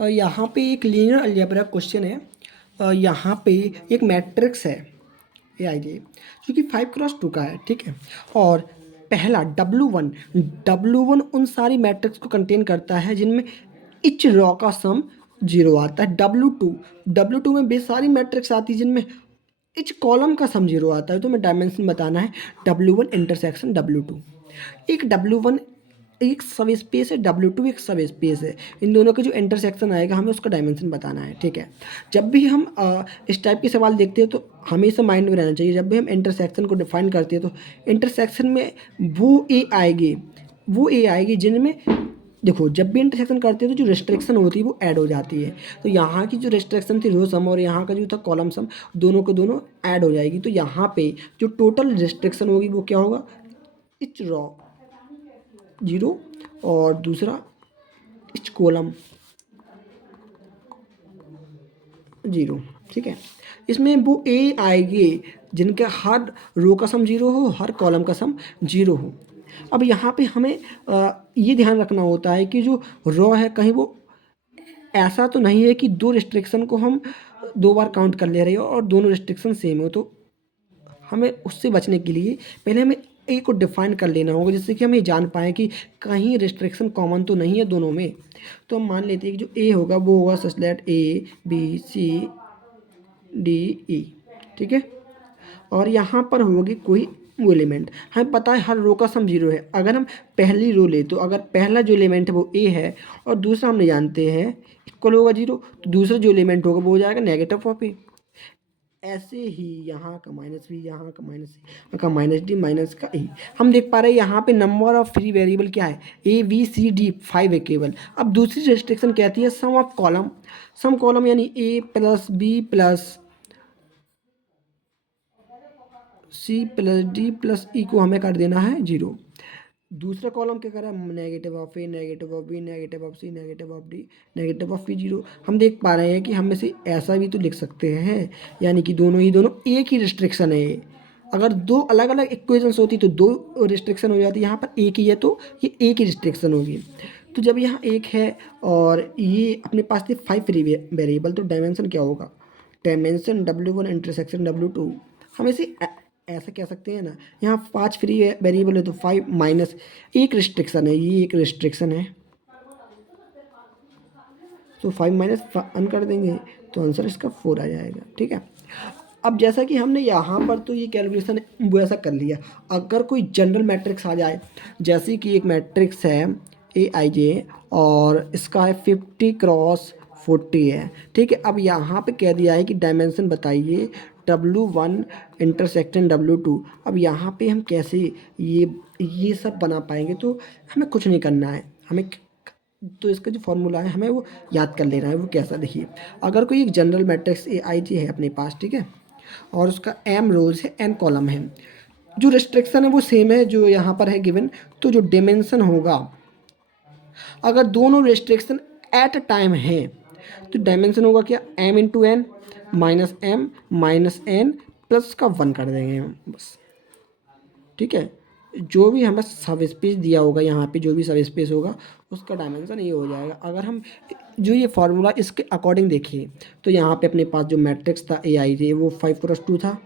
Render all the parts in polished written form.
यहाँ पे एक लीनियर अलजेब्रा क्वेश्चन है। यहाँ पे एक मैट्रिक्स है ए आई जे जो कि 5x2 का है, ठीक है। और पहला W1 उन सारी मैट्रिक्स को कंटेन करता है जिनमें इच रॉ का सम 0 आता है। W2 में बेस सारी मैट्रिक्स आती है जिनमें इच कॉलम का सम 0 आता है। तो हमें डायमेंशन बताना है W1 इंटरसेक्शन W2। एक W1 एक सब स्पेस है, W2 एक सब स्पेस है। इन दोनों के जो इंटरसेक्शन आएगा हमें उसका डायमेंशन बताना है, ठीक है। जब भी हम इस टाइप के सवाल देखते हैं तो हमेशा माइंड में रहना चाहिए, जब भी हम इंटरसेक्शन को डिफाइन करते हैं तो इंटरसेक्शन में वो ए आएगी जिनमें देखो, जब भी इंटरसेक्शन करते हैं तो जो रिस्ट्रिक्शन होती है वो ऐड हो जाती है। तो यहाँ की जो रिस्ट्रिक्शन थी रो सम और यहाँ का जो था कॉलम सम, दोनों को दोनों ऐड हो जाएगी। तो यहाँ पे जो टोटल रिस्ट्रिक्शन होगी वो क्या होगा, इच रॉ 0 और दूसरा इच कॉलम 0, ठीक है। इसमें वो ए आएगी जिनके हर रो का सम 0 हो, हर कॉलम का सम 0 हो। अब यहाँ पे हमें ये ध्यान रखना होता है कि जो रॉ है कहीं वो ऐसा तो नहीं है कि दो रिस्ट्रिक्शन को हम 2 बार काउंट कर ले रहे हो और दोनों रिस्ट्रिक्शन सेम हो। तो हमें उससे बचने के लिए पहले हमें ए को डिफाइन कर लेना होगा, जिससे कि हम ये जान पाएँ कि कहीं रिस्ट्रिक्शन कॉमन तो नहीं है दोनों में। तो हम मान लेते हैं कि जो ए होगा वो होगा सच दैट ABCDE, ठीक है। और यहाँ पर होगी कोई वो एलिमेंट, हमें पता है हर रो का सम 0 है। अगर हम पहली रो ले तो अगर पहला जो एलिमेंट है वो ए है और दूसरा हमने जानते हैं इक्वल होगा 0, तो दूसरा जो एलिमेंट होगा वो हो जाएगा नेगेटिव ऑफ ए। ऐसे ही यहाँ का -b, यहाँ का -c, यहाँ का -d, माइनस का e। हम देख पा रहे हैं यहाँ पे नंबर ऑफ फ्री वेरिएबल क्या है, ABCD 5 है केवल। अब दूसरी रेस्ट्रिक्शन कहती है सम ऑफ कॉलम, सम कॉलम यानी A + B + C + D + E को हमें कर देना है 0। दूसरा कॉलम क्या कर रहा है, negative of A, negative of B, negative of C, negative of D, negative of P 0। हम देख पा रहे हैं कि हम में से ऐसा भी तो लिख सकते हैं, यानी कि दोनों एक ही रिस्ट्रिक्शन है। अगर दो अलग अलग इक्वेशंस होती तो दो रिस्ट्रिक्शन हो जाती, यहाँ पर एक ही है तो ये एक ही रिस्ट्रिक्शन होगी। तो जब यहाँ एक है और ये अपने पास थे 5 फ्री वेरिएबल, तो डायमेंशन क्या होगा, डायमेंशन W1 इंटरसेक्शन W2। हम इसे ऐसा कह सकते हैं ना, यहाँ 5 फ्री वेरिएबल है तो 5 माइनस एक रिस्ट्रिक्शन है, ये एक रिस्ट्रिक्शन है, तो 5 माइनस 1 कर देंगे तो आंसर इसका 4 आ जाएगा, ठीक है। अब जैसा कि हमने यहाँ पर तो ये कैलकुलेशन वो ऐसा कर लिया। अगर कोई जनरल मैट्रिक्स आ जाए, जैसे कि एक मैट्रिक्स है AIJ और इसका है 50x40 है, ठीक है। अब यहाँ पे कह दिया है कि डायमेंशन बताइए W1 इंटरसेक्शन W2। अब यहाँ पे हम कैसे ये सब बना पाएंगे, तो हमें कुछ नहीं करना है, हमें तो इसका जो फॉर्मूला है हमें वो याद कर लेना है। वो कैसा, देखिए, अगर कोई एक जनरल मैट्रिक्स AIJ है अपने पास, ठीक है, और उसका m रोज है n कॉलम है, जो रिस्ट्रिक्शन है वो सेम है जो यहाँ पर है गिवन, तो जो डिमेंशन होगा, अगर दोनों रिस्ट्रिक्शन एट अ टाइम है तो डायमेंशन होगा क्या, m into n minus m minus n plus का 1 कर देंगे हम बस, ठीक है। जो भी हमें सब स्पेस दिया होगा, यहाँ पे जो भी सब स्पेस होगा उसका डायमेंशन ये हो जाएगा। अगर हम जो ये फार्मूला इसके अकॉर्डिंग देखिए तो यहाँ पे अपने पास जो मैट्रिक्स था AIJ वो 5x2 था,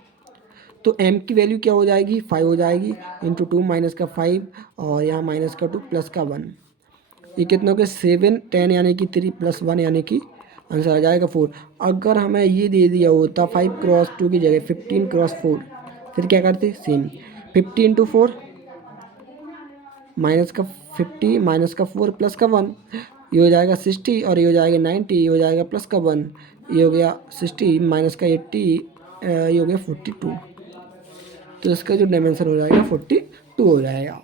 तो m की वैल्यू क्या हो जाएगी, 5 हो जाएगी, इंटू 2 माइनस का 5 और यहाँ माइनस का 2 प्लस का 1, ये कितना हो गया 7 10 यानी कि 3 + 1 यानी कि आंसर आ जाएगा 4। अगर हमें ये दे दिया होता 5x2 की जगह 15x4, फिर क्या करते, सेम 50 इंटू 4 माइनस का 50 माइनस का 4 प्लस का 1, ये हो जाएगा 60 और ये हो जाएगा 90, ये हो जाएगा प्लस का 1, ये हो गया 60 माइनस का 80, ये हो गया 42। तो इसका जो डायमेंशन हो जाएगा 42 हो जाएगा।